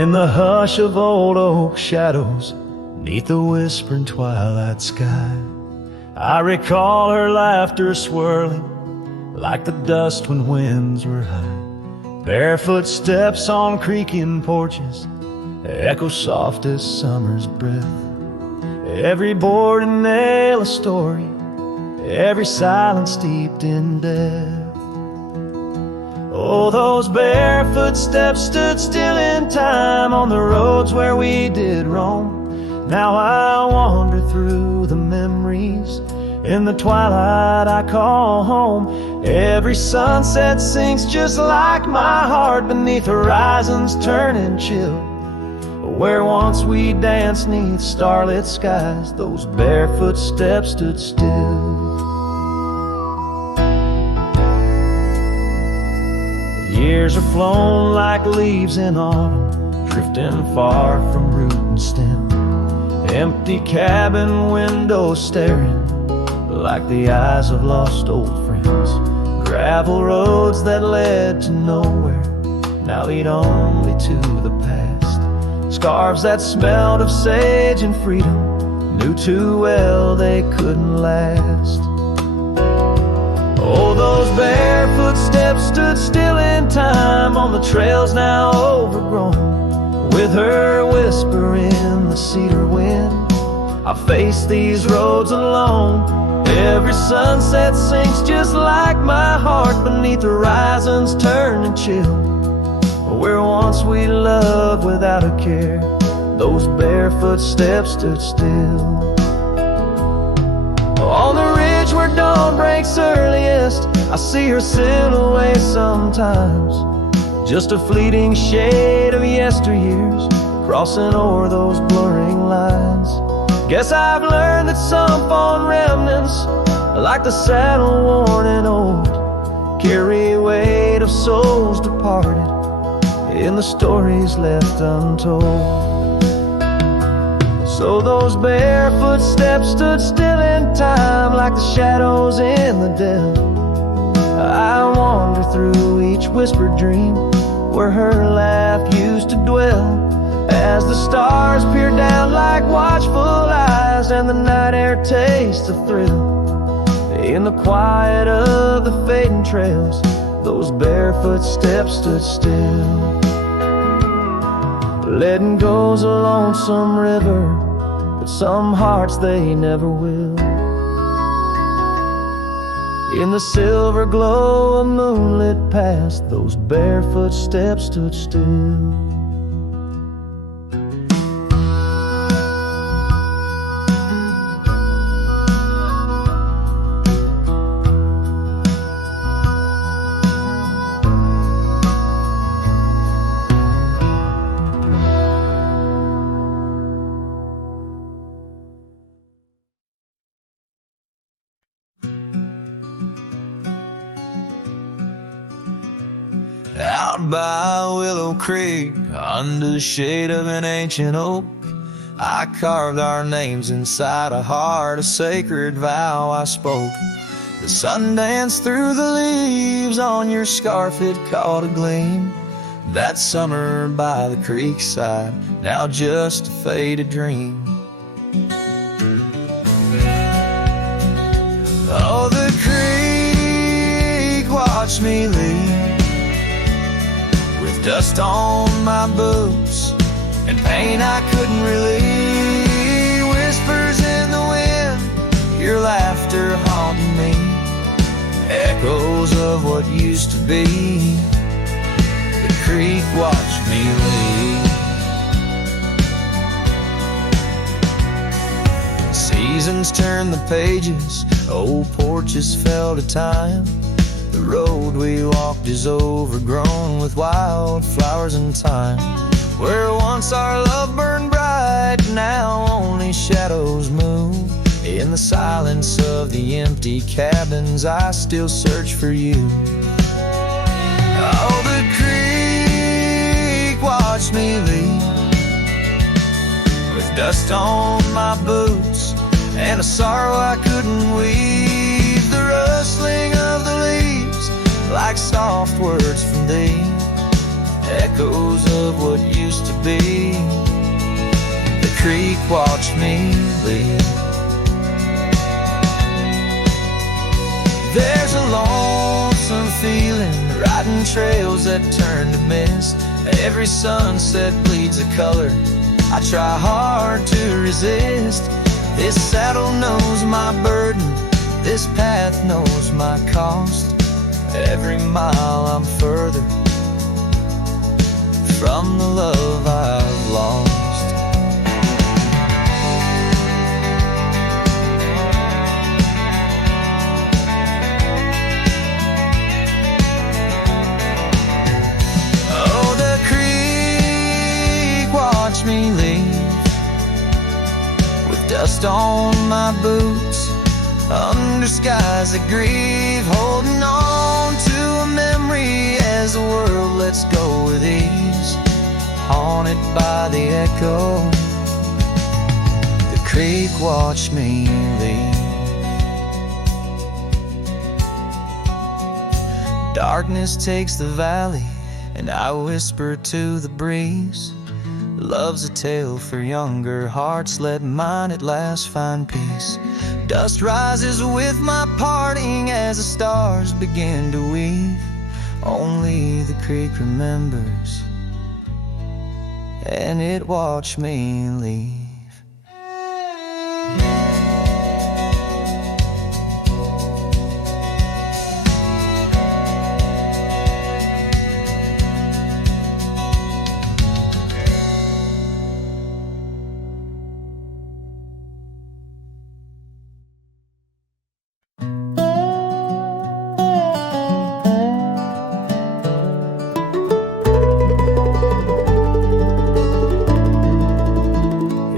In the hush of old oak shadows, 'neath the whispering twilight sky, I recall her laughter swirling like the dust when winds were high. Barefoot steps on creaking porches echo soft as summer's breath. Every board and nail a story, every silence steeped in death. Oh, those barefoot steps stood still in time on the roads where we did roam. Now I wander through the memories in the twilight I call home. Every sunset sinks just like my heart beneath horizons turning chill. Where once we danced 'neath starlit skies, those barefoot steps stood still. Years are flown like leaves in autumn, drifting far from root and stem. Empty cabin windows staring like the eyes of lost old friends. Gravel roads that led to nowhere now lead only to the past. Scarves that smelled of sage and freedom knew too well they couldn't last. Oh, those barefoot steps stood still in time on the trails now overgrown. With her whisper in the cedar wind, I face these roads alone. Every sunset sinks just like my heart beneath horizons turning chill. Where once we loved without a care, those barefoot steps stood still. On the ridge where dawn breaks earliest, I see her silhouette sometimes. Just a fleeting shade of yesteryears crossing o'er those blurring lines. Guess I've learned that some fond remnants, like the saddle worn and old, carry weight of souls departed in the stories left untold. So those barefoot steps stood still in time like the shadows in the dell. I wander through each whispered dream where her laugh used to dwell. As the stars peer down like watchful eyes and the night air tastes the thrill. In the quiet of the fading trails, those barefoot steps stood still. Letting go's a lonesome river, but some hearts they never will. In the silver glow of moonlit past, those barefoot steps stood still. Out by Willow Creek, under the shade of an ancient oak, I carved our names inside a heart, a sacred vow I spoke. The sun danced through the leaves on your scarf, it caught a gleam. That summer by the creek side, now just a faded dream. Oh, the creek watched me leave, dust on my boots and pain I couldn't relieve. Whispers in the wind, your laughter haunted me, echoes of what used to be. The creek watched me leave. Seasons turn the pages, old porches fell to time. The road we walked is overgrown with wildflowers and thyme. Where once our love burned bright, now only shadows move. In the silence of the empty cabins, I still search for you. Oh, the creek watched me leave, with dust on my boots and a sorrow I couldn't weave. The rustling of the leaves like soft words from thee, echoes of what used to be. The creek watched me leave. There's a lonesome feeling, riding trails that turn to mist. Every sunset bleeds a color I try hard to resist. This saddle knows my burden, this path knows my cost. Every mile I'm further from the love I've lost. Oh, the creek watched me leave, with dust on my boots, under skies that grieve, holding on to a memory as the world lets go with ease, haunted by the echo. The creek watched me leave. Darkness takes the valley, and I whisper to the breeze, love's a tale for younger hearts, let mine at last find peace. Dust rises with my parting as the stars begin to weave. Only the creek remembers, and it watched me leave.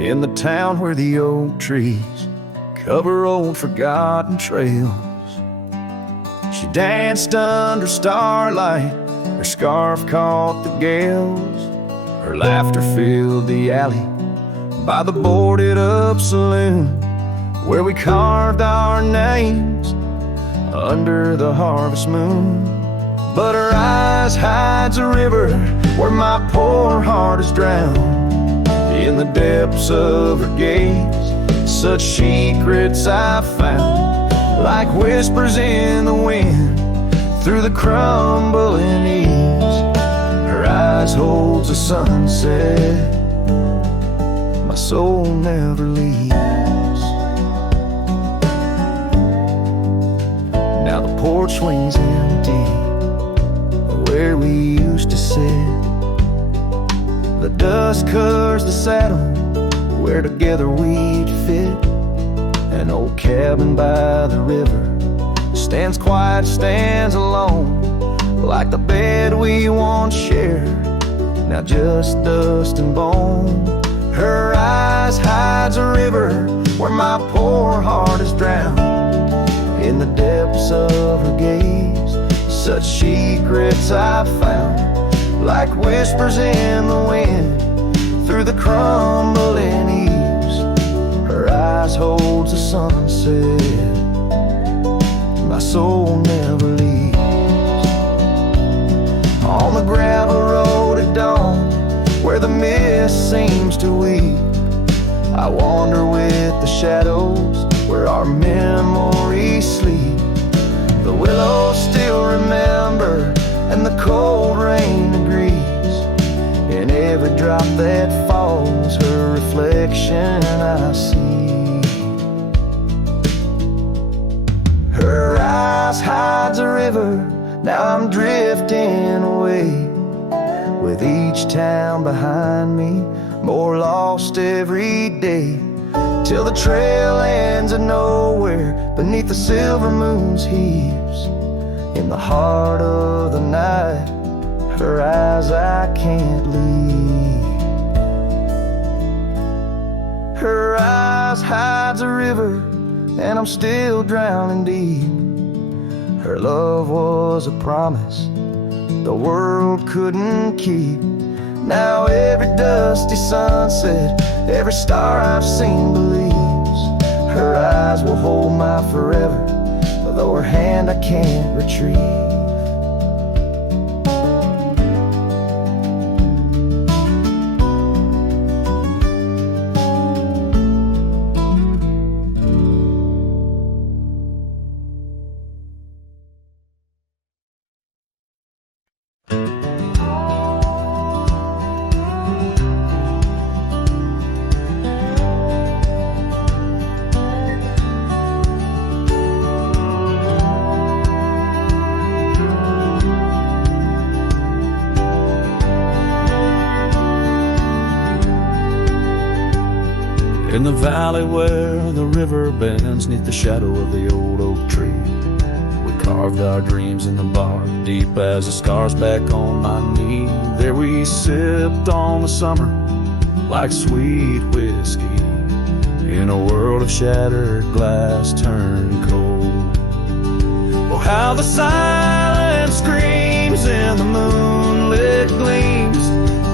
In the town where the oak trees cover old forgotten trails, she danced under starlight, her scarf caught the gales. Her laughter filled the alley by the boarded up saloon, where we carved our names under the harvest moon. But her eyes hides a river where my poor heart is drowned. In the depths of her gaze, such secrets I've found, like whispers in the wind through the crumbling eaves. Her eyes holds a sunset my soul never leaves. Now the porch swings empty where we used to sit. The dust covers the saddle where together we'd fit. An old cabin by the river stands quiet, stands alone, like the bed we once shared, now just dust and bone. Her eyes hides a river where my poor heart is drowned. In the depths of her gaze, such secrets I've found, like whispers in the wind through the crumbling eaves. Her eyes holds the sunset my soul never leaves. On the gravel road at dawn, where the mist seems to weep, I wander with the shadows where our memories sleep. The willows still remember, and the cold rain agrees. In every drop that falls, her reflection I see. Her eyes hides a river, now I'm drifting away, with each town behind me, more lost every day, till the trail ends at nowhere beneath the silver moon's heaves. In the heart of the night, her eyes I can't leave. Her eyes hides a river, and I'm still drowning deep. Her love was a promise the world couldn't keep. Now every dusty sunset, every star I've seen believes. Her eyes will hold my forever, though her hand I can't retrieve. In the valley where the river bends, 'neath the shadow of the old oak tree, we carved our dreams in the bark, deep as the scars back on my knee. There we sipped on the summer like sweet whiskey, in a world of shattered glass turned cold. Oh, how the silence screams in the moonlit gleams,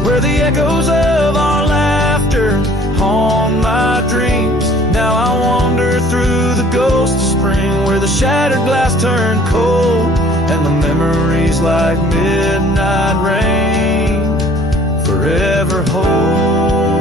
where the echoes of our laughter haunt my dreams. Now I wander through the ghost of spring, where the shattered glass turned cold, and the memories like midnight rain forever hold.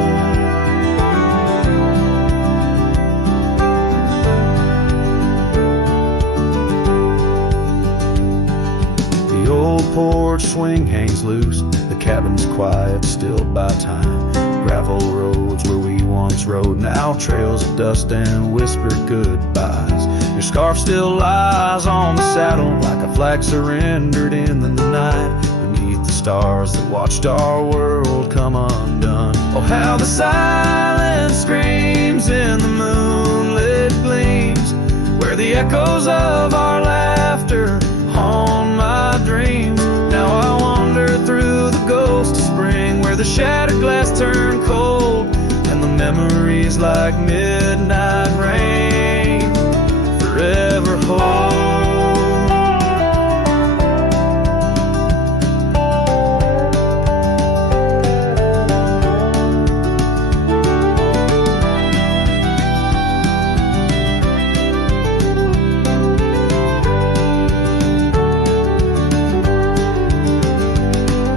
The old porch swing hangs loose, the cabin's quiet, still by time. Gravel roads where we once rode, now trails of dust and whispered goodbyes. Your scarf still lies on the saddle like a flag surrendered in the night, beneath the stars that watched our world come undone. Oh, how the silence screams in the moonlit gleams, where the echoes of our laughter haunt my dreams. Now I wander through the ghost of spring, where the shattered glass turned cold, and the memories like midnight rain forever hold.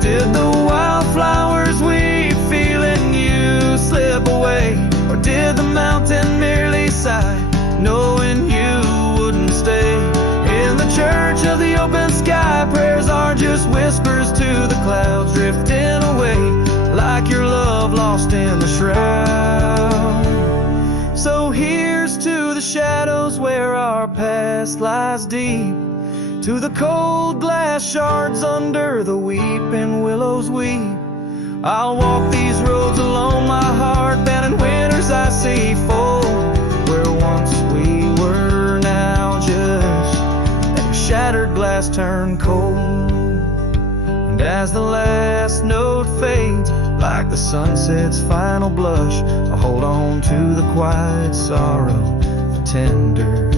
Did the wildflowers we feel in you slip away, or did the mountain merely sigh, knowing you wouldn't stay? In the church of the open sky, prayers are just whispers to the clouds, drifting away like your love lost in the shroud. So here's to the shadows where our past lies deep, to the cold glass shards under the weeping willows weep. I'll walk these roads alone, my heart bent in winters I see fold, where once we were, now just a shattered glass turned cold. And as the last note fades, like the sunset's final blush, I hold on to the quiet sorrow, the tender,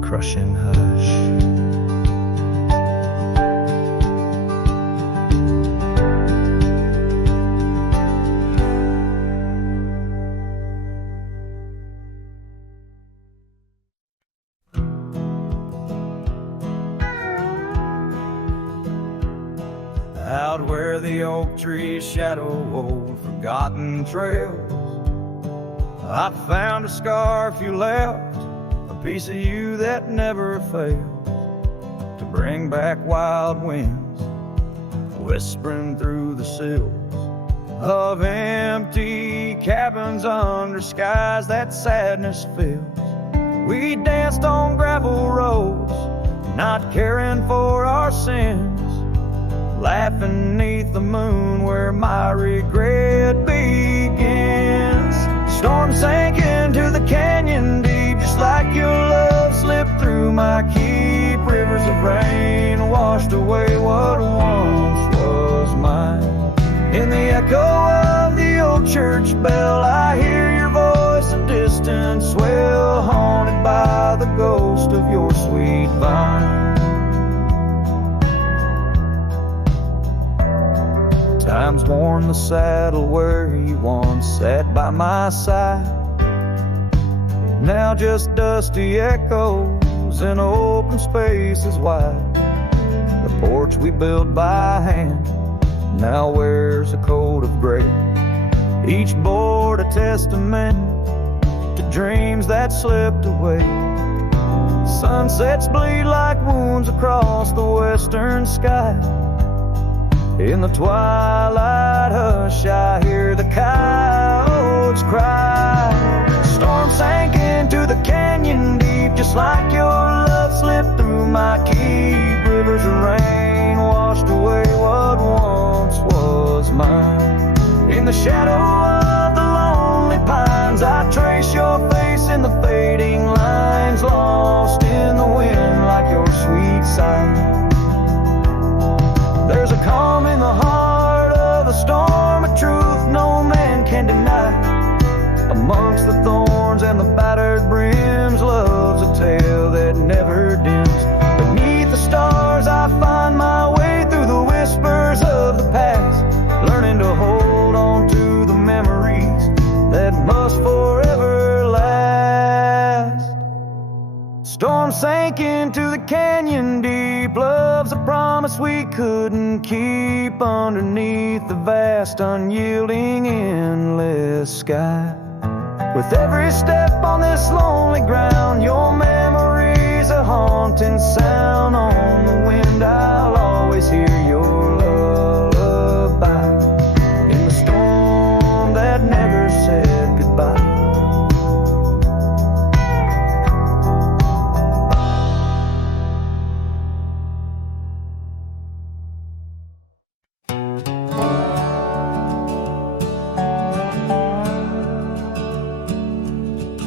crushing hush. Out where the oak trees shadow old forgotten trails, I found a scarf you left, a piece of you that never fails to bring back wild winds, whispering through the sills of empty cabins under skies that sadness fills. We danced on gravel roads, not caring for our sins, laughing neath the moon where my regret begins. Storm sank into the canyon deep, just like your love slipped through my keep. Rivers of rain washed away what once was mine. In the echo of the old church bell, I hear your voice, a distant swell, haunted by the ghost of your sweet vine. Time's worn the saddle where you once sat by my side, now just dusty echoes in open spaces wide. The porch we built by hand now wears a coat of gray, each board a testament to dreams that slipped away. Sunsets bleed like wounds across the western sky. In the twilight hush, I hear the coyotes cry. Storm sank into the canyon deep, just like your love slipped through my keep. Rivers of rain washed away what once was mine. In the shadow of the lonely pines, promise forever last. Storm sank into the canyon deep. Love's a promise we couldn't keep underneath the vast, unyielding, endless sky. With every step on this lonely ground, your memory's a haunting sound. On the wind, I'll always hear your lullaby in the storm that never said goodbye.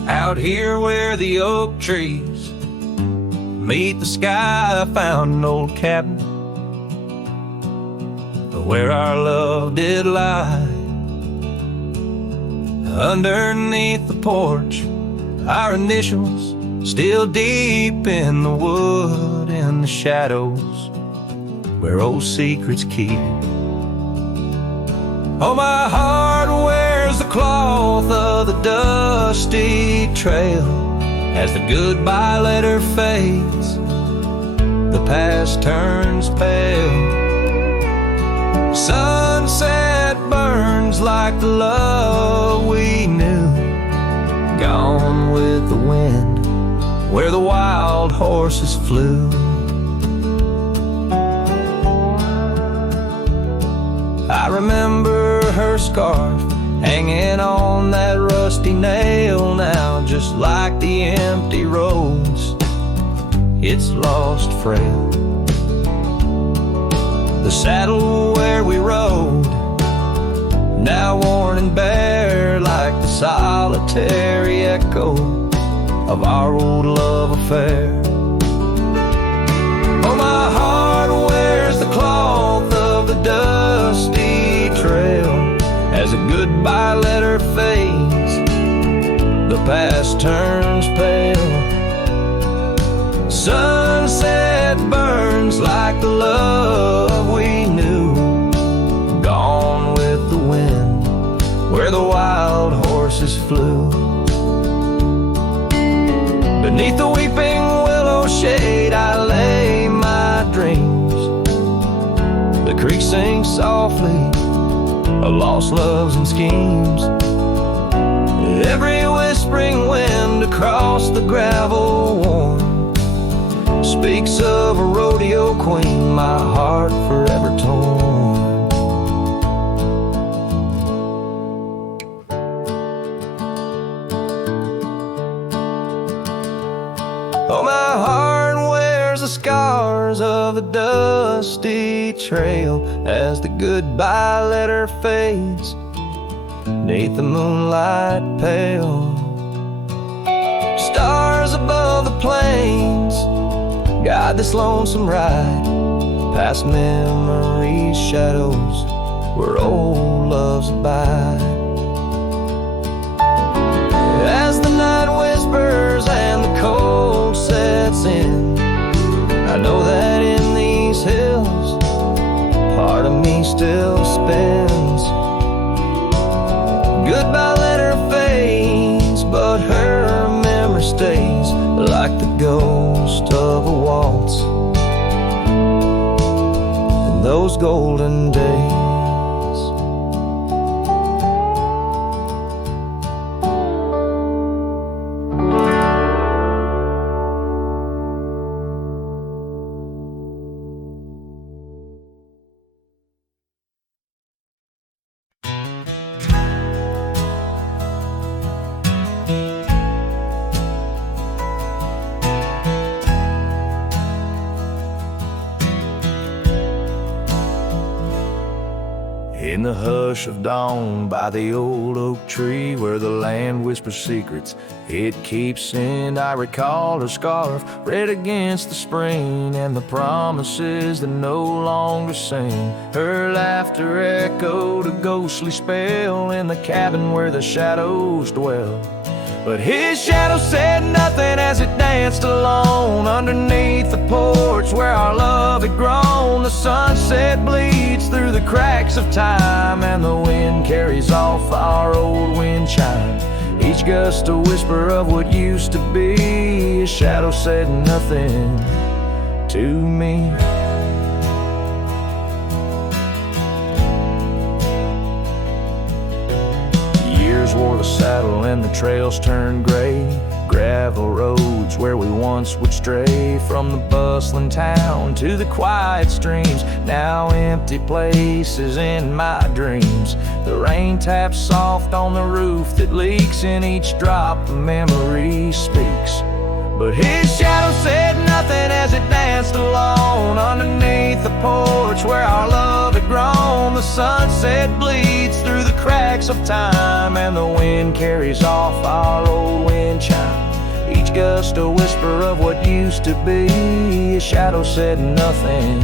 Out here where the oak trees meet the sky, I found an old cabin where our love did lie. Underneath the porch, our initials still deep in the wood, in the shadows where old secrets keep. Oh, my heart wears the cloth of the dusty trail as the goodbye letter fades, the past turns pale. Sunset burns like the love we knew, gone with the wind where the wild horses flew. I remember her scarf hanging on that rusty nail now, just like the empty roads, it's lost frail. The saddle where we rode, now worn and bare, like the solitary echo of our old love affair. Oh, my heart wears the cloth of the dusty trail as a goodbye letter fades, the past turns pale. Sunset burns like the love we knew, gone with the wind where the wild horses flew. Beneath the weeping willow shade I lay my dreams. The creek sings softly of lost loves and schemes. Every whispering wind across the gravel worn speaks of a rodeo queen, my heart forever torn. Oh, my heart wears the scars of the dusty trail as the goodbye letter fades, neath the moonlight pale. Stars above the plains guide this lonesome ride, past memories, shadows where old loves abide. As the night whispers and the cold sets in, I know that in these hills part of me still spins. Goodbye letter fades, but her memory stays like the ghost of a waltz in those golden days. In the hush of dawn by the old oak tree where the land whispers secrets it keeps in, I recall her scarf red against the spring and the promises that no longer sing. Her laughter echoed a ghostly spell in the cabin where the shadows dwell. But his shadow said nothing as it danced alone underneath the porch where our love had grown. The sunset bleeds through the cracks of time and the wind carries off our old wind chime each gust a whisper of what used to be. A shadow said nothing to me. Years wore the saddle and the trails turned gray. Gravel roads where we once would stray, from the bustling town to the quiet streams, now empty places in my dreams. The rain taps soft on the roof that leaks, in each drop the memory speaks. But his shadow said nothing as it danced alone underneath the porch where our love had grown. The sunset bleeds through the cracks of time, and the wind carries off our old wind chime. Each gust a whisper of what used to be. A shadow said nothing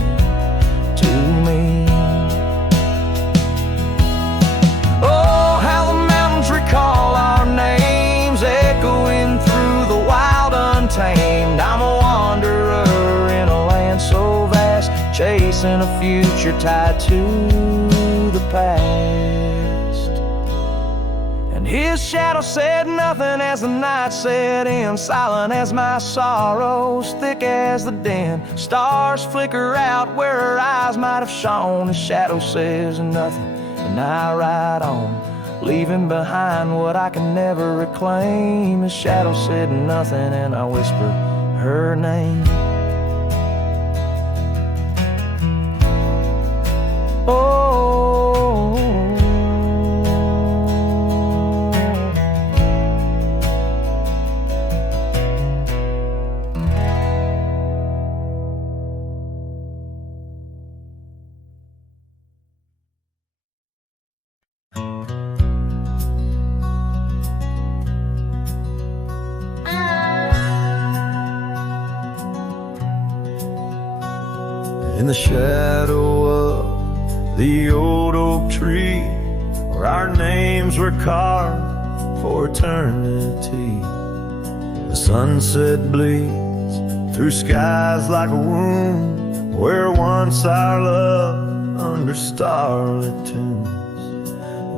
to me. Oh, how the mountains recall our names, echoing through the wild untamed. I'm a wanderer in a land so vast, chasing a future tied to the past. And his shadow said nothing as the night set in, silent as my sorrows, thick as the din. Stars flicker out where her eyes might have shone. His shadow says nothing, and I ride on, leaving behind what I can never reclaim. His shadow said nothing, and I whisper her name. Oh, in the shadow of the old oak tree, where our names were carved for eternity, the sunset bleeds through skies like a wound, where once our love under starlit tunes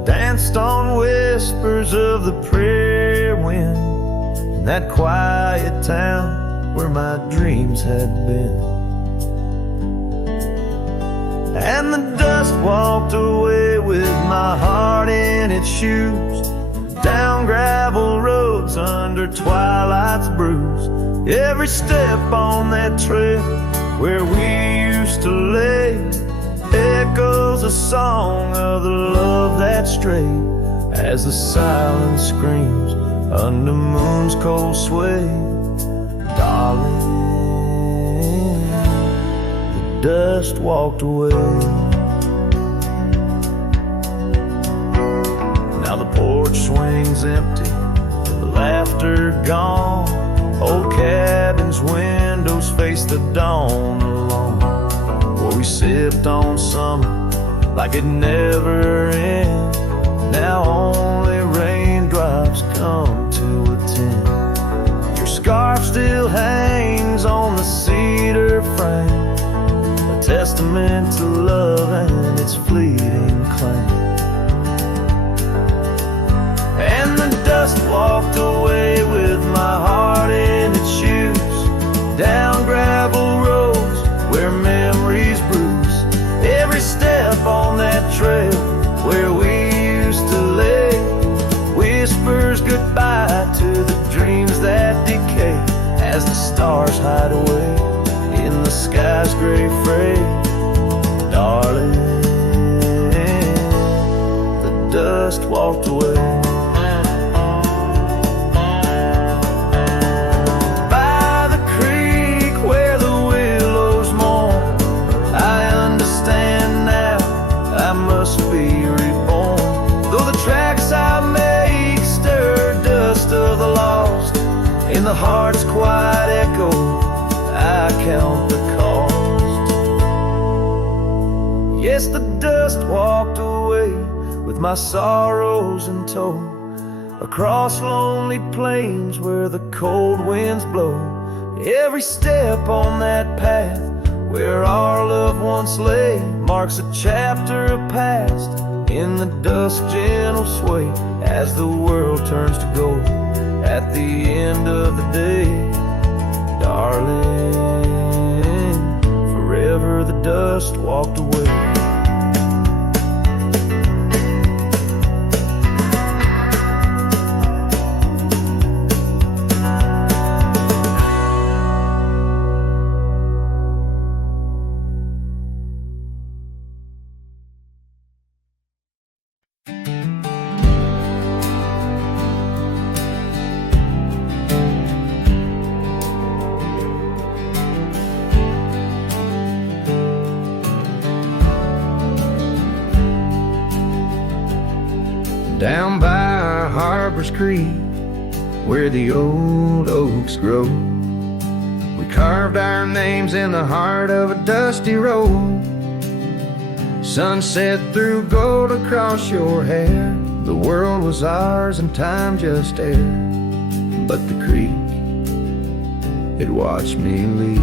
danced on whispers of the prairie wind, in that quiet town where my dreams had been. And the dust walked away with my heart in its shoes, down gravel roads under twilight's bruise. Every step on that trail where we used to lay echoes a song of the love that strayed, as the silence screams under moon's cold sway. Darling, dust walked away. Now the porch swings empty, the laughter gone. Old cabin's windows face the dawn alone, where we sipped on summer like it never ends. Now only raindrops come to attend. Your scarf still hangs on the cedar frame, testament to love and its fleeting claim. And the dust walked away with my heart in its shoes, down gravel roads where memories bruise. Every step on that trail where we used to lay whispers goodbye to the dreams that decay, as the stars hide away in the sky's gray fray. Darling, the dust walked away. By the creek where the willows mourn, I understand now I must be reborn. Though the tracks I make stir dust of the lost, in the heart's quiet echo I count the cost. Yes, the dust walked away with my sorrows in tow, across lonely plains where the cold winds blow. Every step on that path where our love once lay marks a chapter of past in the dusk, gentle sway as the world turns to gold at the end of the day. Darling, forever the dust walked away. Down by Harper's Creek, where the old oaks grow, we carved our names in the heart of a dusty road. Sunset threw gold across your hair. The world was ours and time just air. But the creek, it watched me leave.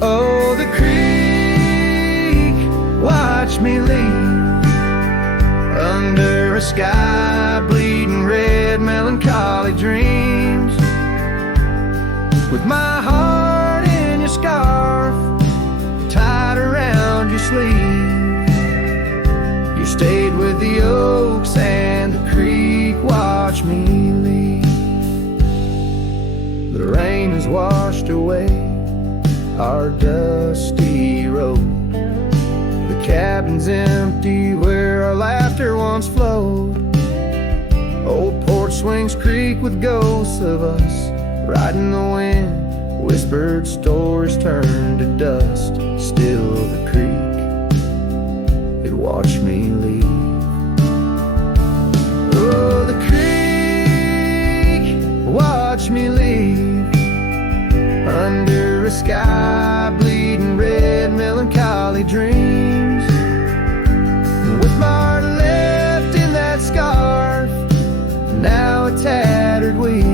Oh, the creek watched me leave. Under a sky bleeding red, melancholy dreams. With my heart in your scarf, tied around your sleeve. You stayed with the oaks and the creek watched me leave. The rain has washed away our dusty road. The cabin's empty where our laughter once flowed. Old porch swings creak with ghosts of us riding the wind. Whispered stories turn to dust. Still the creek, it watched me leave. Oh, the creek watched me leave. Under a sky bleeding red, melancholy dreams. With my heart left in that scarf, now a tattered weed.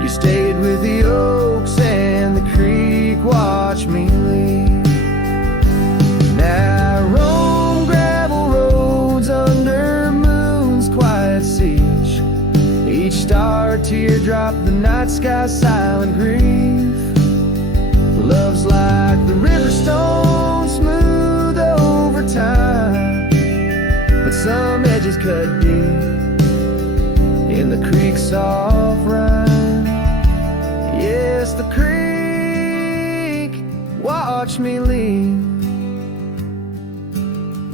You stayed with the oaks and the creek watched me leave. Now I roam gravel roads under moon's quiet siege. Each star teardrop, the night sky silent grief. Love's like the river stone, smooth over time, but some edges cut deep in the creek's soft rhyme. Yes, the creek watched me leave,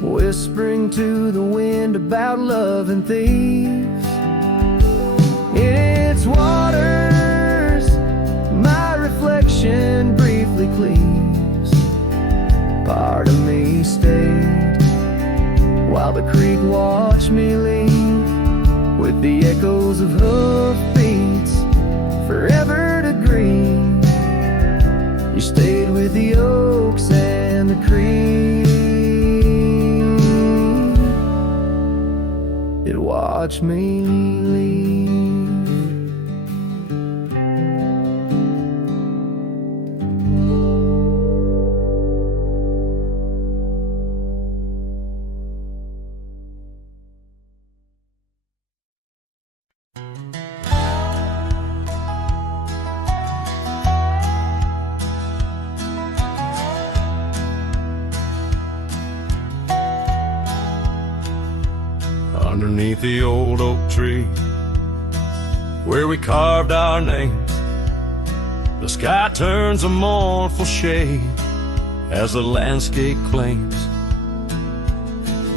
whispering to the wind about love and thieves. In its waters, my reflection briefly cleaves. Part of me stayed while the creek watched me leave, with the echoes of hoofbeats forever to green. You stayed with the oaks and the creek, it watched me leave. Underneath the old oak tree, where we carved our names, the sky turns a mournful shade as the landscape claims.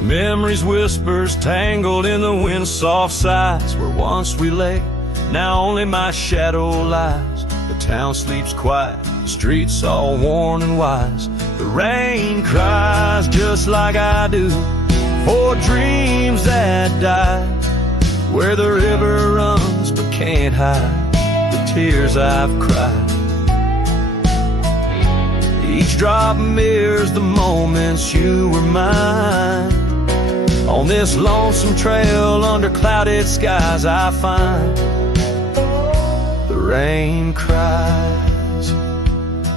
Memories whispers tangled in the wind's soft sighs. Where once we lay, now only my shadow lies. The town sleeps quiet, the streets all worn and wise. The rain cries just like I do for dreams that die, where the river runs but can't hide the tears I've cried. Each drop mirrors the moments you were mine. On this lonesome trail under clouded skies I find the rain cries.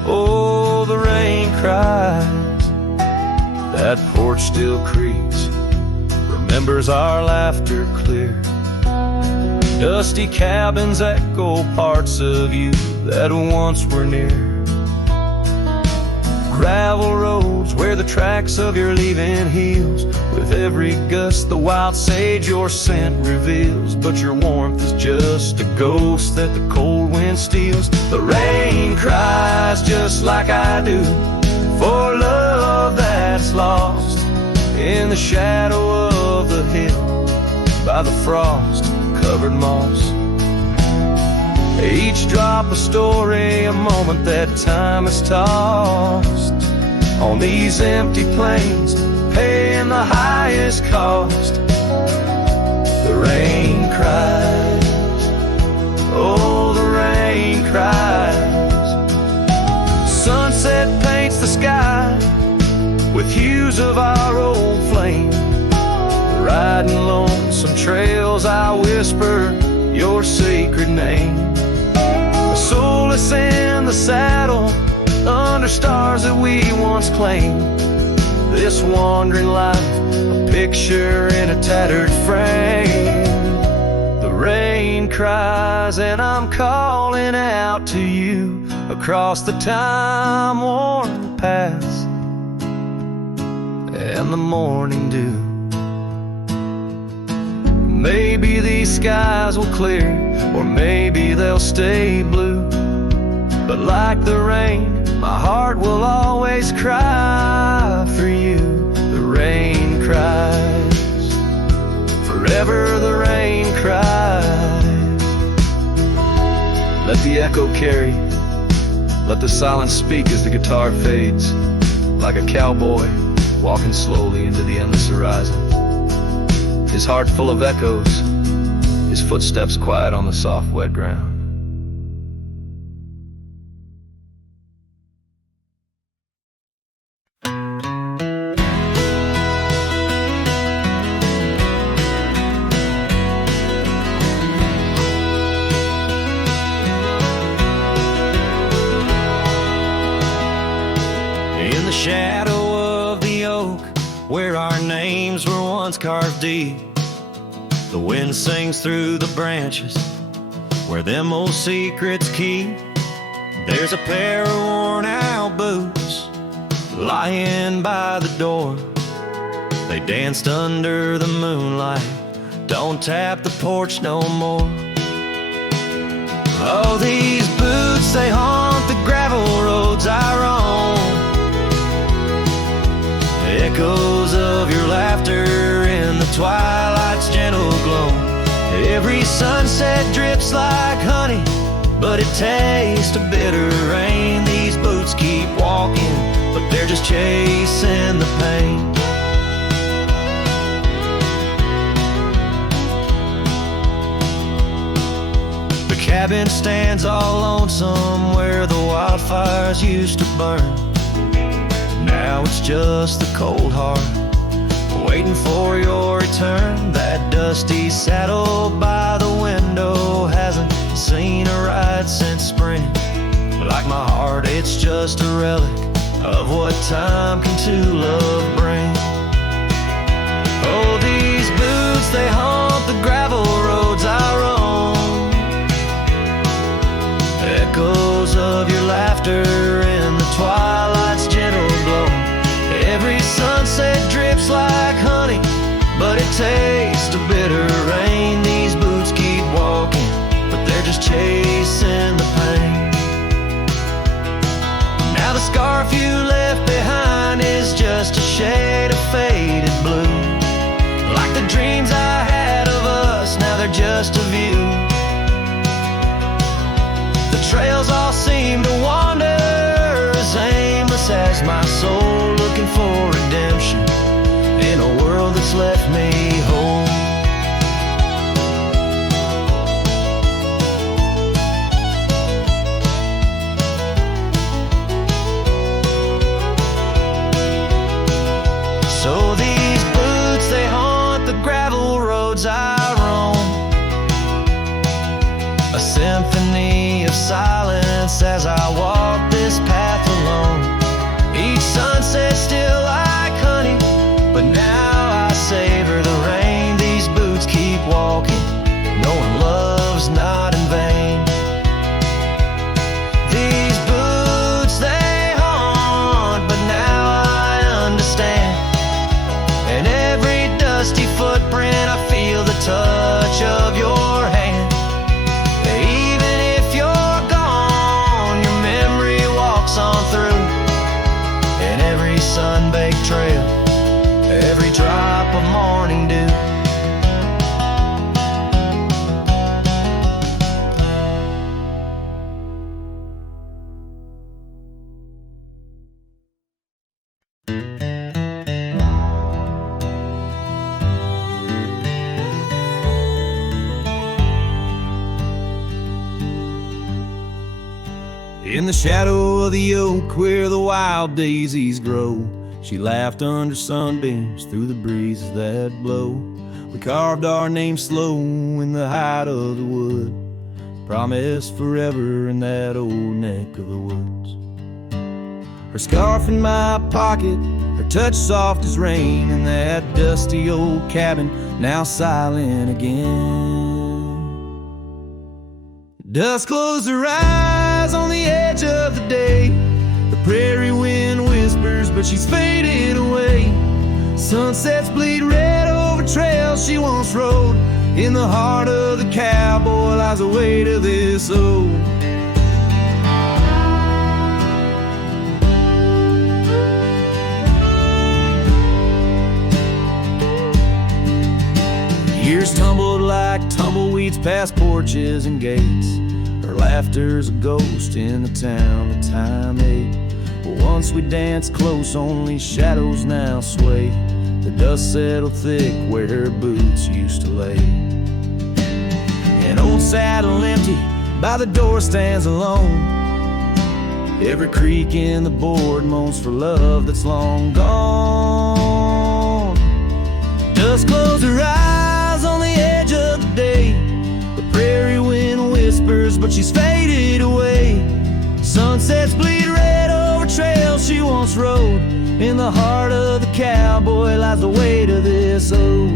Oh, the rain cries. That porch still creaks, remembers our laughter clear. Dusty cabins echo parts of you that once were near. Gravel roads where the tracks of your leaving heals. With every gust the wild sage your scent reveals. But your warmth is just a ghost that the cold wind steals. The rain cries just like I do for love that's lost in the shadow of the hill by the frost-covered moss. Each drop a story, a moment that time has tossed on these empty plains, paying the highest cost. The rain cries, oh the rain cries. Sunset paints the sky with hues of our old flame. Riding lonesome trails I whisper your sacred name. Soulless in the saddle, under stars that we once claimed. This wandering life, a picture in a tattered frame. The rain cries and I'm calling out to you across the time-worn paths and the morning dew. Maybe these skies will clear, or maybe they'll stay blue. But like the rain, my heart will always cry for you. The rain cries, forever the rain cries. Let the echo carry, let the silence speak as the guitar fades. Like a cowboy walking slowly into the endless horizon. His heart full of echoes, his footsteps quiet on the soft wet ground. In the shadow of the oak, where our names were once carved deep, the wind sings through the branches, where them old secrets keep. There's a pair of worn out boots lying by the door. They danced under the moonlight, don't tap the porch no more. Oh, these boots, they haunt the gravel roads I roam. Echoes of your laughter in the twilight's gentle glow. Every sunset drips like honey, but it tastes of bitter rain. These boots keep walking, but they're just chasing the pain. The cabin stands all lonesome where the wildfires used to burn. Now it's just the cold heart waiting for your return. That dusty saddle by the window hasn't seen a ride since spring. Like my heart, it's just a relic of what time can to love bring. Oh, these boots, they haunt the gravel roads I roam. Echoes of your laughter in the twilight's gentle glow. Every sunset drips like honey, but it tastes of bitter rain. These boots keep walking, but they're just chasing the pain. Now the scarf you left behind is just a shade of faded blue. Like the dreams I had of us, now they're just a view. The trails all seem to wander as aimless as my soul, looking for redemption in a world that's left me whole. So these boots, they haunt the gravel roads I roam. A symphony of silence as I walk this path alone. Each sunset still like honey, morning dew. In the shadow of the oak where the wild daisies grow, she laughed under sunbeams through the breezes that blow. We carved our names slow in the height of the wood, promised forever in that old neck of the woods. Her scarf in my pocket, her touch soft as rain, in that dusty old cabin now silent again. Dusk closed her eyes on the edge of the day. The prairie wind whispers, but she's faded away. Sunsets bleed red over trails she once rode. In the heart of the cowboy lies the weight of this old. Years tumbled like tumbleweeds past porches and gates. Her laughter's a ghost in the town that time ate. But once we danced close, only shadows now sway. The dust settled thick where her boots used to lay. An old saddle empty by the door stands alone. Every creak in the board moans for love that's long gone. Dusk closed her eyes on the edge of the day. The prairie wind whispers, but she's faded away. Sunsets bleed red over trails she once rode. In the heart of the cowboy lies the weight of this old.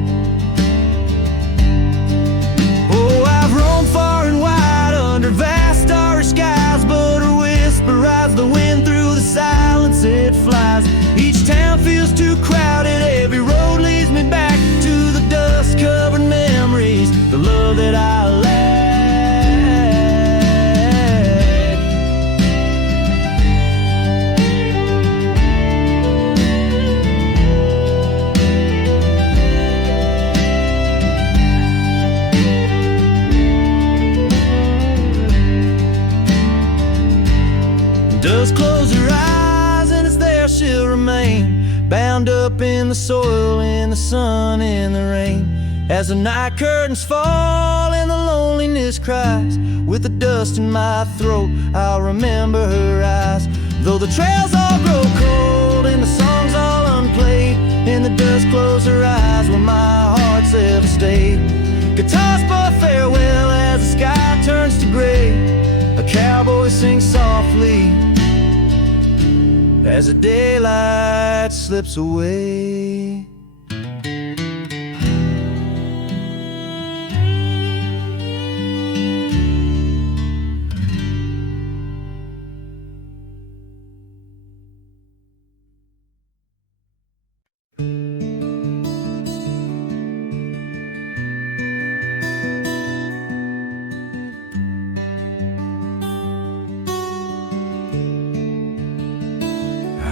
Oh, I've roamed far and wide under vast starry skies, but her whisper rides the wind through the silence it flies. Each town feels too crowded, every road leads me back to the dust-covered memories, the love that I lack. Dust close her eyes and it's there she'll remain, bound up in the soil, in the sun, in the rain. As the night curtains fall and the loneliness cries, with the dust in my throat I'll remember her eyes. Though the trails all grow cold and the songs all unplayed, and the dust close her eyes when my heart's ever stayed. Guitars pour farewell as the sky turns to gray. A cowboy sings softly as the daylight slips away.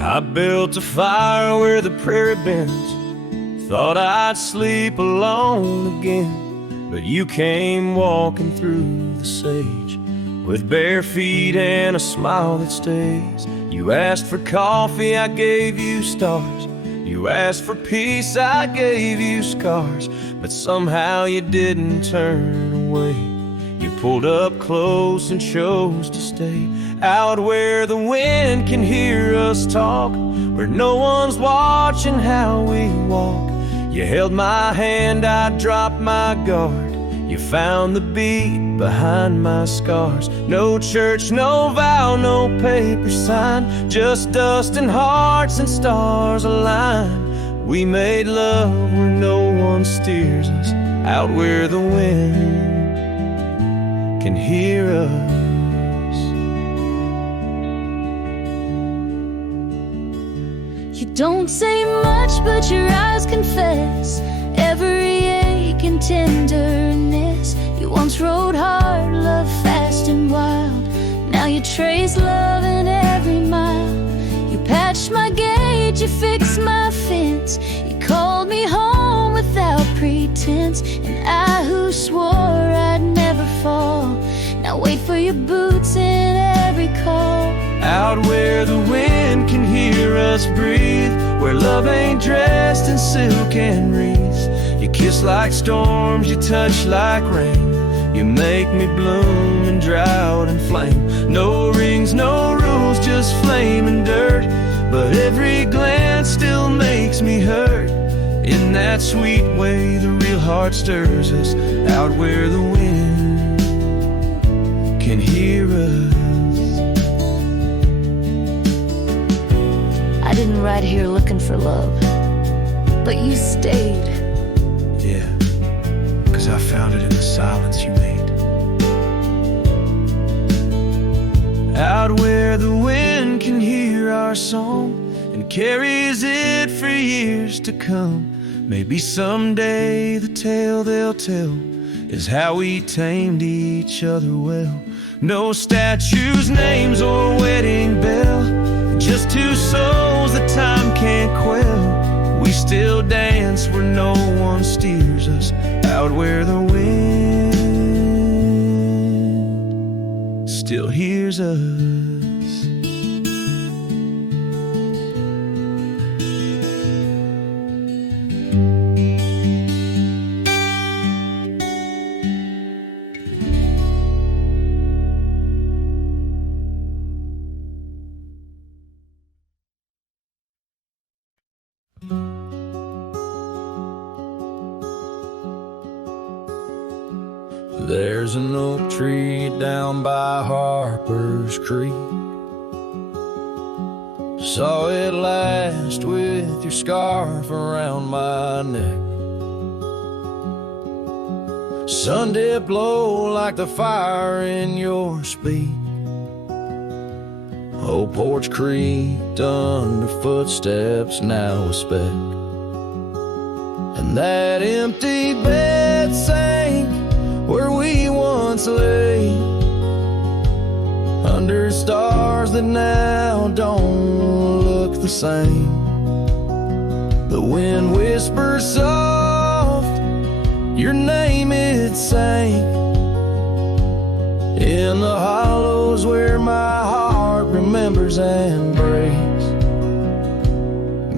I built a fire where the prairie bends, thought I'd sleep alone again, but you came walking through the sage with bare feet and a smile that stays. You asked for coffee, I gave you stars. You asked for peace, I gave you scars, but somehow you didn't turn away. You pulled up close and chose to stay out where the wind can hear us talk, where no one's watching how we walk. You held my hand, I dropped my guard. You found the beat behind my scars. No church, no vow, no paper sign, just dust and hearts and stars aligned. We made love where no one steers us, out where the wind can hear us. You don't say much, but your eyes confess every ache and tenderness. You once rode hard, loved fast and wild. Now you trace love in every mile. You patched my gate, you fixed my fence. You called me home pretense, and I who swore I'd never fall, now wait for your boots in every call. Out where the wind can hear us breathe, where love ain't dressed in silk and wreaths. You kiss like storms, you touch like rain, you make me bloom in drought and flame. No rings, no rules, just flame and dirt, but every glance still makes me hurt. In that sweet way the real heart stirs us, out where the wind can hear us. I didn't ride here looking for love, but you stayed. Yeah, 'cause I found it in the silence you made. Out where the wind can hear our song and carries it for years to come. Maybe someday the tale they'll tell is how we tamed each other well. No statues, names, or wedding bell, just two souls that time can't quell. We still dance where no one steers us, out where the wind still hears us. There's an oak tree down by Harper's Creek. Saw it last with your scarf around my neck. Sun did blow like the fire in your speech. Old porch creaked under footsteps now a speck, and that empty bed sank where we once lay, under stars that now don't look the same. The wind whispers soft, your name it sang, in the hollows where my heart remembers and breaks.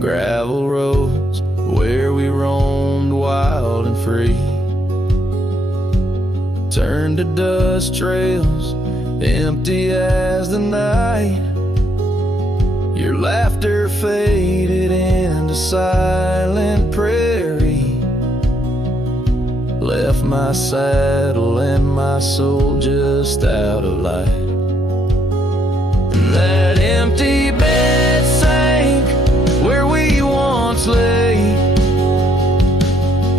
Gravel roads where we roamed wild and free turned to dust trails, empty as the night. Your laughter faded into silent prairie, left my saddle and my soul just out of light. And that empty bed sank where we once lay,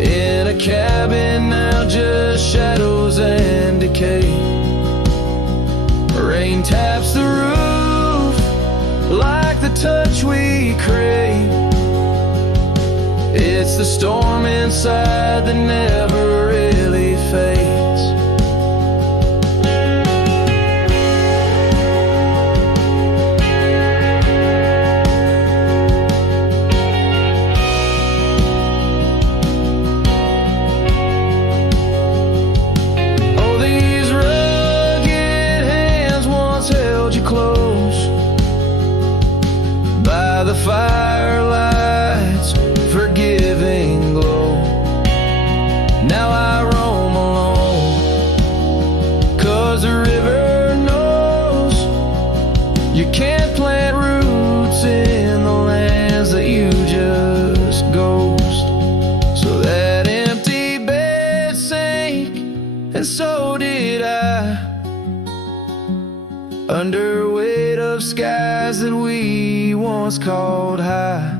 in a cabin now just shadows and decay. Rain taps the roof like the touch we crave. It's the storm inside that never really fades. Firelight's forgiving glow. Now I roam alone, 'cause the river knows you can't plant roots in the lands that you just ghost. So that empty bed sank, and so did I, under weight of skies that we once called high.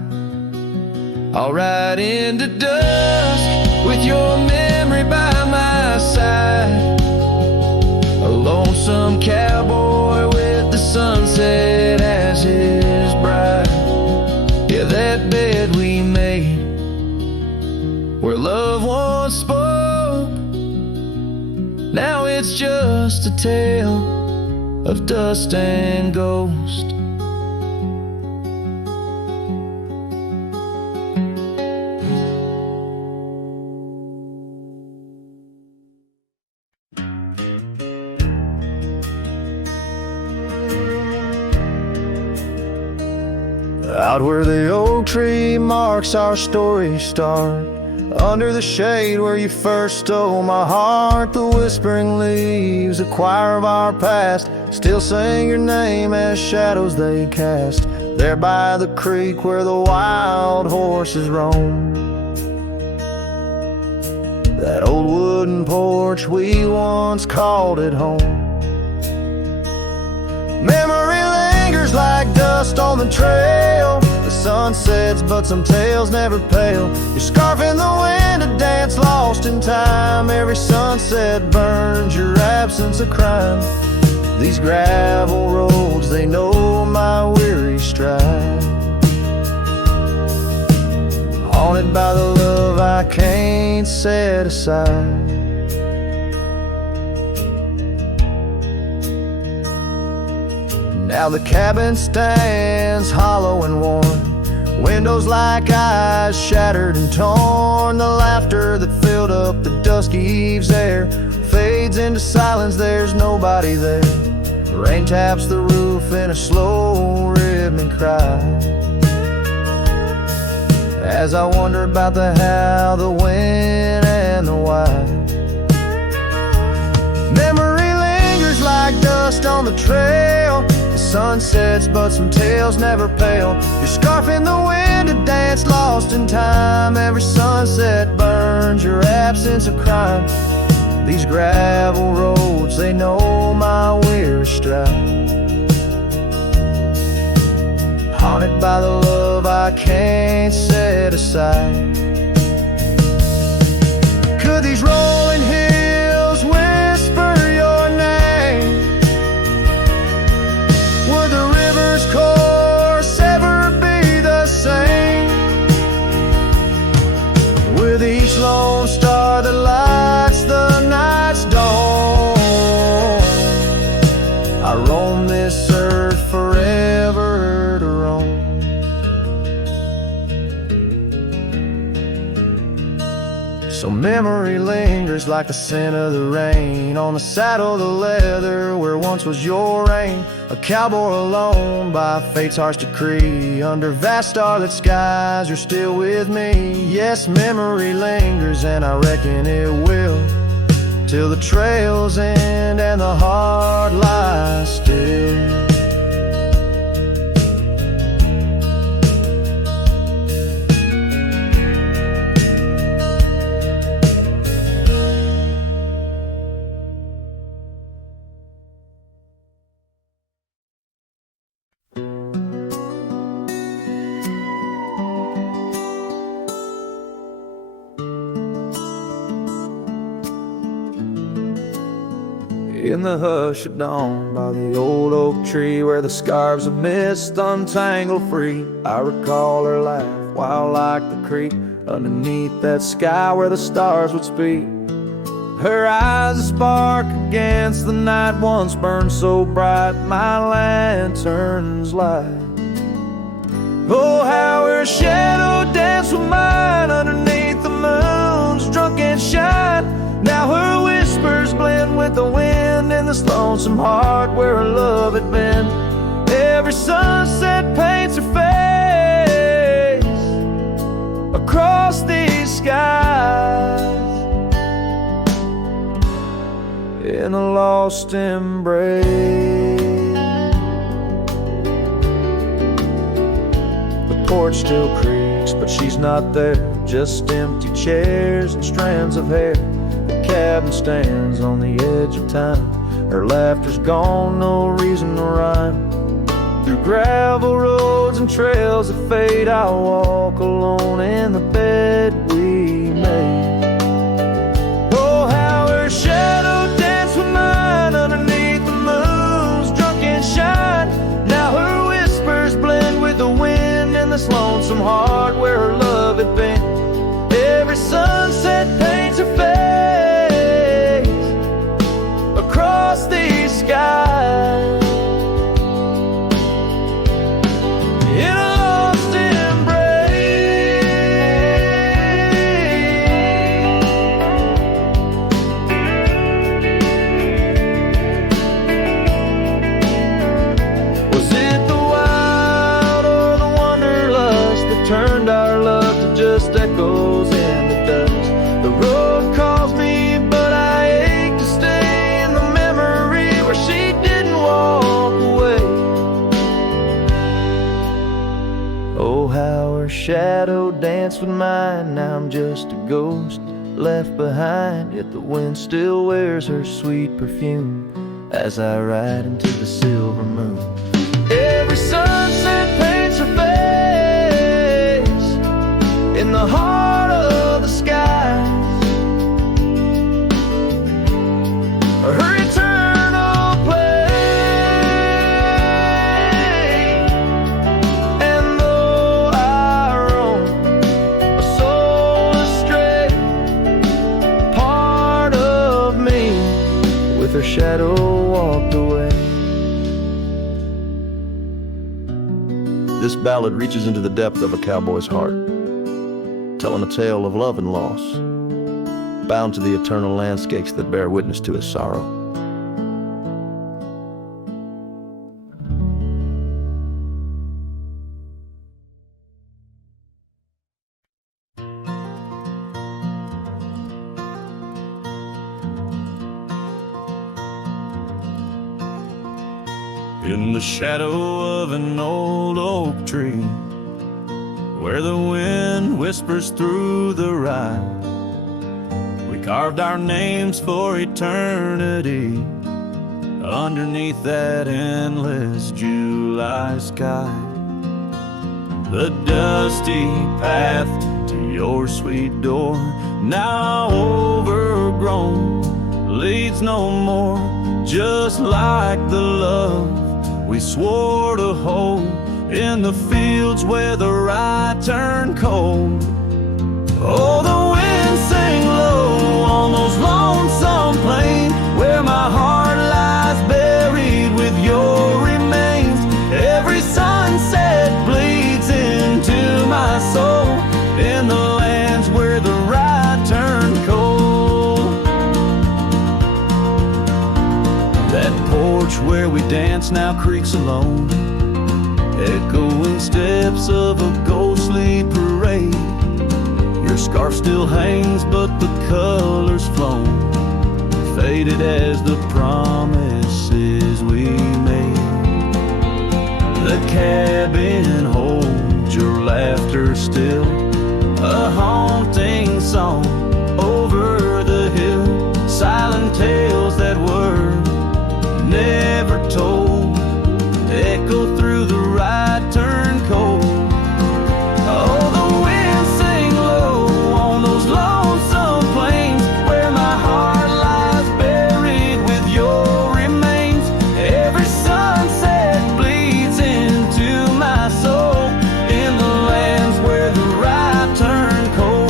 I'll ride into dusk with your memory by my side, a lonesome cowboy with the sunset as his bride. Yeah, that bed we made where love once spoke, now it's just a tale of dust and ghost. Out where the oak tree marks our story start, under the shade where you first stole my heart, the whispering leaves, a choir of our past, still sing your name as shadows they cast. There by the creek where the wild horses roam, that old wooden porch we once called it home. Memory lingers like dust on the trail. The sun sets but some tales never pale. Your scarf in the wind, a dance lost in time. Every sunset burns your absence a crime. These gravel roads, they know my weary stride. Haunted by the love I can't set aside. Now the cabin stands hollow and worn, windows like eyes shattered and torn. The laughter that filled up the dusky eve's air fades into silence, there's nobody there. The rain taps the roof in a slow rhythmic cry, as I wonder about the how, the when, and the why. Memory lingers like dust on the trail. The sun sets but some tales never pale. Your scarf in the wind, a dance lost in time. Every sunset burns your absence a crime. These gravel roads, they know my weary stride. Haunted by the love I can't set aside. Could these rolling hills whisper your name? Would the river's course ever be the same? With each lone star that lights the night's dawn, I roam this earth forever to roam. So memory lingers like the scent of the rain on the saddle, the leather where once was your reign. A cowboy alone by fate's harsh decree, under vast starlit skies you're still with me. Yes, memory lingers and I reckon it will, till the trails end and the heart lies still. In the hush of dawn, by the old oak tree where the scarves of mist untangle free, I recall her laugh wild like the creek underneath that sky where the stars would speak. Her eyes a spark against the night once burned so bright my lantern's light. Oh, how her shadow danced with mine underneath the moon's drunken shine. Now her whispers blend with the wind in this lonesome heart where her love had been. Every sunset paints her face across these skies in a lost embrace. The porch still creaks, but she's not there, just empty chairs and strands of hair. Cabin stands on the edge of time. Her laughter's gone, no reason to rhyme. Through gravel roads and trails that fade, I'll walk alone in the bed we made. Oh, how her shadow danced with mine underneath the moon's drunken shine. Now her whispers blend with the wind in this lonesome heart where her love had been. Every sunset paints her face across these skies in a lost embrace. dance with mine. Now I'm just a ghost left behind, yet the wind still wears her sweet perfume as I ride into the silver moon. Every sunset paints her face in the heart of the skies. Her eternal play. And though I roam a soul astray, part of me with her shadow walked away. This ballad reaches into the depth of a cowboy's heart, telling a tale of love and loss, bound to the eternal landscapes that bear witness to his sorrow. In the shadow of an old oak tree, where the wind whispers through the rye, we carved our names for eternity underneath that endless July sky. The dusty path to your sweet door, now overgrown, leads no more, just like the love we swore to hold in the fields where the rye turned cold. Oh, the wind sang low on those lonesome plains where my heart lies buried with your remains. Every sunset bleeds into my soul in the lands where the rye turned cold. That porch where we dance now creaks alone, echoing steps of a ghostly parade. Your scarf still hangs, but the color's flown, faded as the promises we made. The cabin holds your laughter still, a haunting song over the hill, silent tales that were never told, echo through the rye turn cold. Oh, the wind sang low on those lonesome plains where my heart lies buried with your remains. Every sunset bleeds into my soul in the lands where the rye turn cold.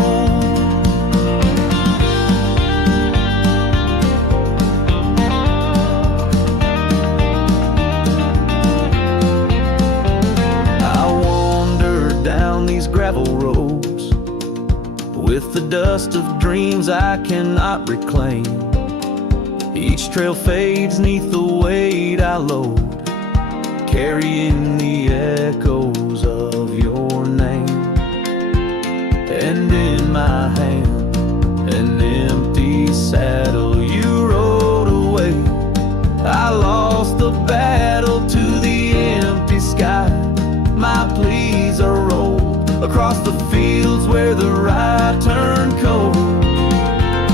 Gravel roads with the dust of dreams I cannot reclaim. Each trail fades neath the weight I load, carrying the echoes of your name. And in my hand, an empty saddle you rode away. I lost the battle to the empty sky. My pleas are rolled across the fields where the rye turned cold.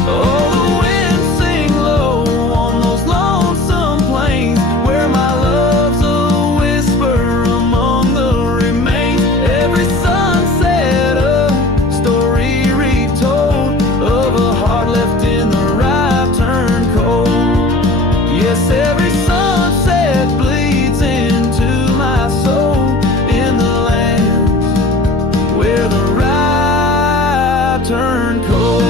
Oh, the wind sing low on those lonesome plains where my love's a whisper among the remains. Every sunset a story retold of a heart left in the rye turned cold. Yes, every sunset bleeds into my soul in the lands where the rye turned cold.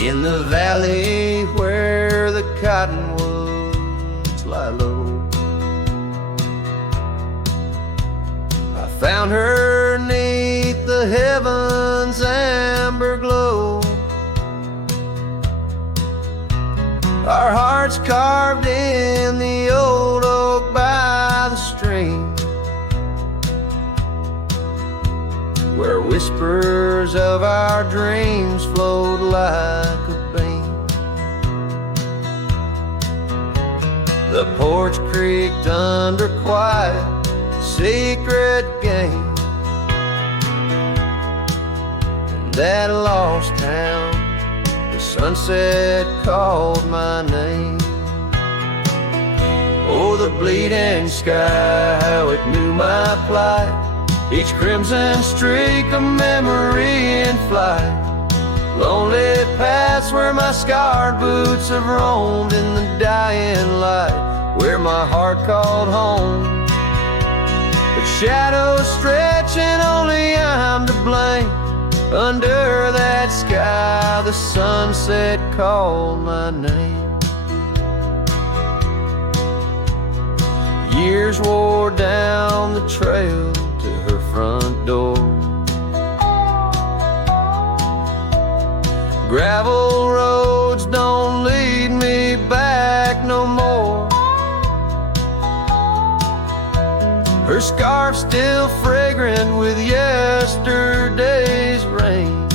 In the valley where the cottonwoods lie low, I found her neath the heavens' amber glow. Our hearts carved in the old where whispers of our dreams flowed like a beam. The porch creaked under quiet, secret game. In that lost town, the sunset called my name. Oh, the bleeding sky, how it knew my plight. Each crimson streak a memory in flight. Lonely paths where my scarred boots have roamed in the dying light, where my heart called home. But shadows stretch and only I'm to blame. Under that sky, the sunset called my name. Years wore down the trail to her front door. Gravel roads don't lead me back no more. Her scarf still fragrant with yesterday's rain,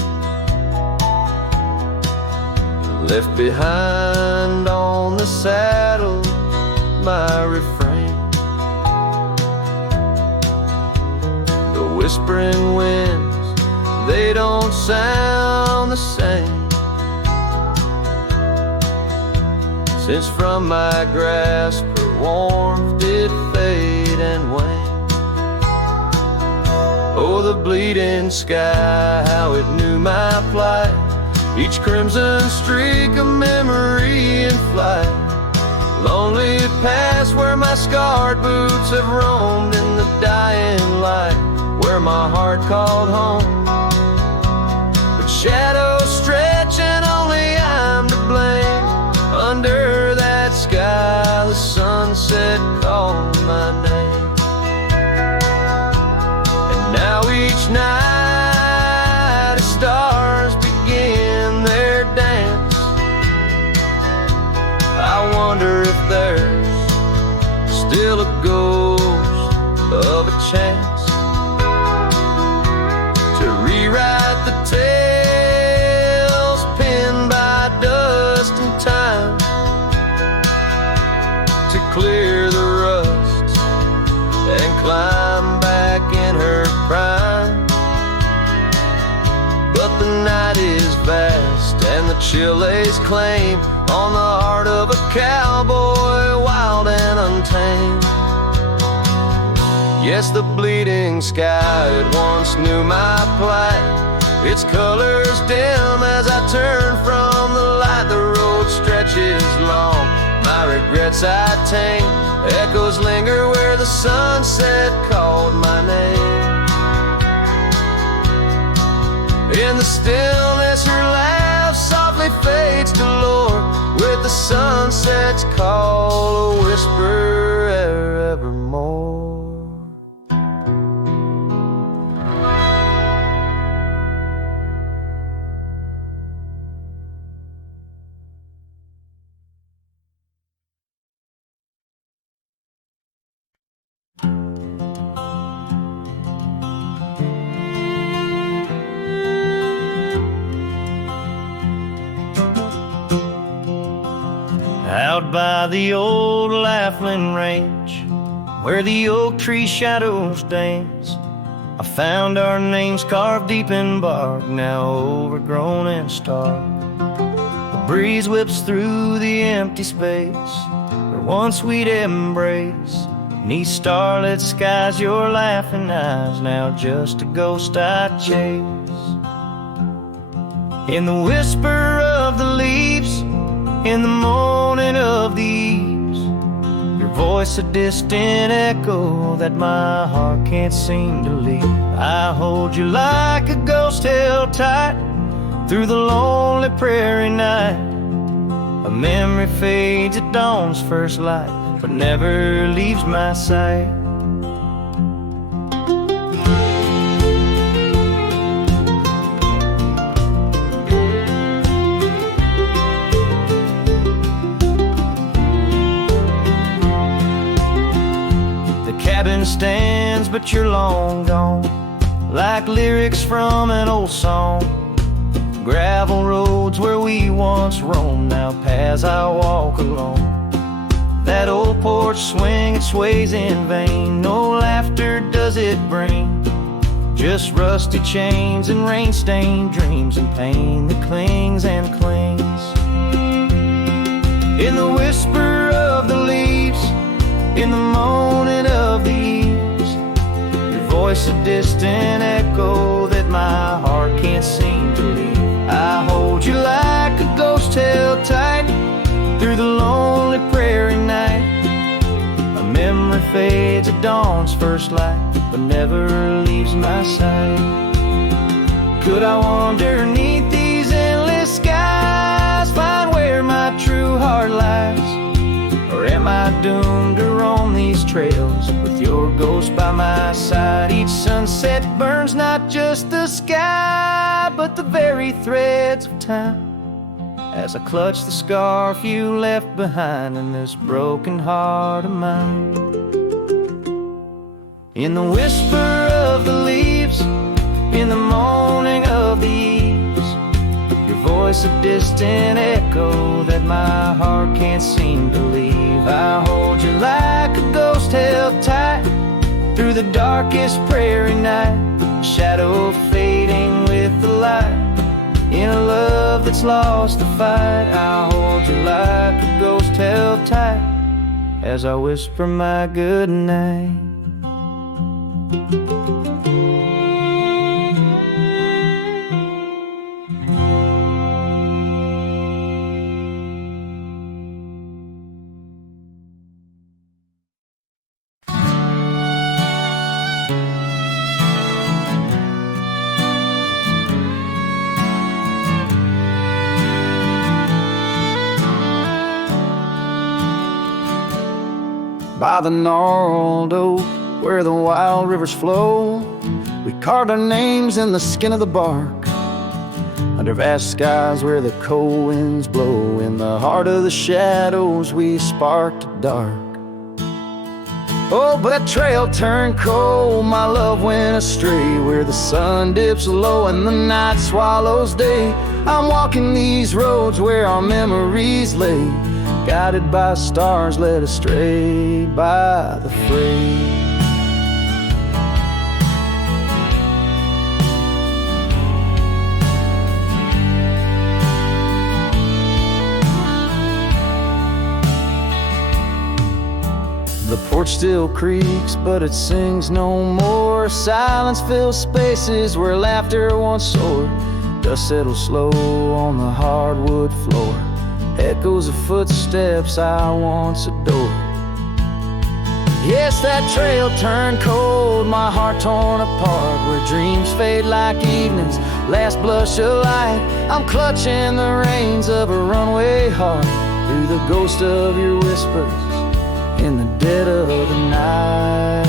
left behind on the saddle my refrain. The whispering winds, they don't sound the same, since from my grasp her warmth did fade and wane. Oh, the bleeding sky, how it knew my plight. Each crimson streak a memory in flight. Lonely paths where my scarred boots have roamed in the dying light, where my heart called home. But shadows stretch and only I'm to blame. Under that sky, the sunset called my name. And now each night as stars begin their dance, I wonder if there's still a ghost of a chance to rewrite the tales pinned by dust and time, to clear the rust and climb back in her prime. But the night is vast and the chill lays claim on the heart of a cowboy, wild and untamed. Yes, the bleeding sky, it once knew my plight. Its colors dim as I turn from the light. The road stretches long, my regrets I tame. Echoes linger where the sunset called my name. In the stillness, her laugh softly fades to lore, with the sunset's call a whisper evermore. Out by the old Laughlin Range, where the oak tree shadows dance, I found our names carved deep in bark, now overgrown and stark. The breeze whips through the empty space where once we'd embrace. Beneath starlit skies, your laughing eyes, now just a ghost I chase. In the whisper of the leaves, in the moaning of the eaves, your voice a distant echo that my heart can't seem to leave. I hold you like a ghost held tight through the lonely prairie night. A memory fades at dawn's first light, but never leaves my sight. Cabin stands, but you're long gone, like lyrics from an old song. Gravel roads where we once roamed, now paths I walk alone. That old porch swing, it sways in vain. No laughter does it bring, just rusty chains and rain-stained dreams and pain that clings and clings. In the whisper of the leaves, in the moaning of the eaves, your voice a distant echo that my heart can't seem to leave. I hold you like a ghost held tight through the lonely prairie night. A memory fades at dawn's first light, but never leaves my side. Could I wander neath these endless skies, find where my true heart lies? Or am I doomed to roam these trails with your ghost by my side? Each sunset burns not just the sky, but the very threads of time, as I clutch the scarf you left behind in this broken heart of mine. In the whisper of the leaves, in the moaning of the eaves, your voice a distant echo that my heart can't seem to leave. I hold you like a ghost held tight through the darkest prairie night, a shadow fading with the light in a love that's lost the fight. I hold you like a ghost held tight as I whisper my good night. By the gnarled oak where the wild rivers flow, we carved our names in the skin of the bark. Under vast skies where the cold winds blow, in the heart of the shadows we sparked a dark. Oh, but that trail turned cold, my love went astray, where the sun dips low and the night swallows day. I'm walking these roads where our memories lay, guided by stars led astray by the fray. The porch still creaks, but it sings no more. Silence fills spaces where laughter once soared. Dust settles slow on the hardwood floor, echoes of footsteps I once adored. Yes, that trail turned cold, my heart torn apart, where dreams fade like evening's last blush of light. I'm clutching the reins of a runaway heart through the ghost of your whispers in the dead of the night.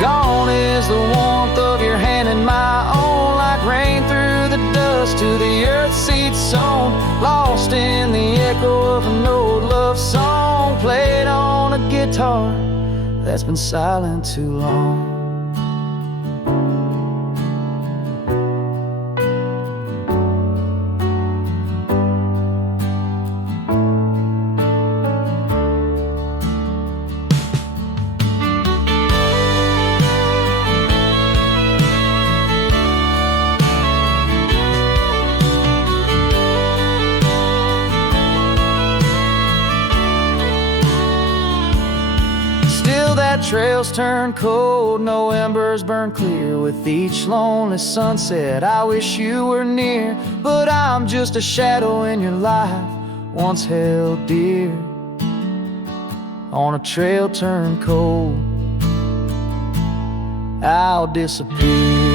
Gone is the warmth of your hand in my own, like rain through the dust to the earth seed sown, lost in the echo of an old love song played on a guitar that's been silent too long. Trails turn cold, no embers burn clear. With each lonely sunset I wish you were near, but I'm just a shadow in your life, once held dear. On a trail turned cold, I'll disappear.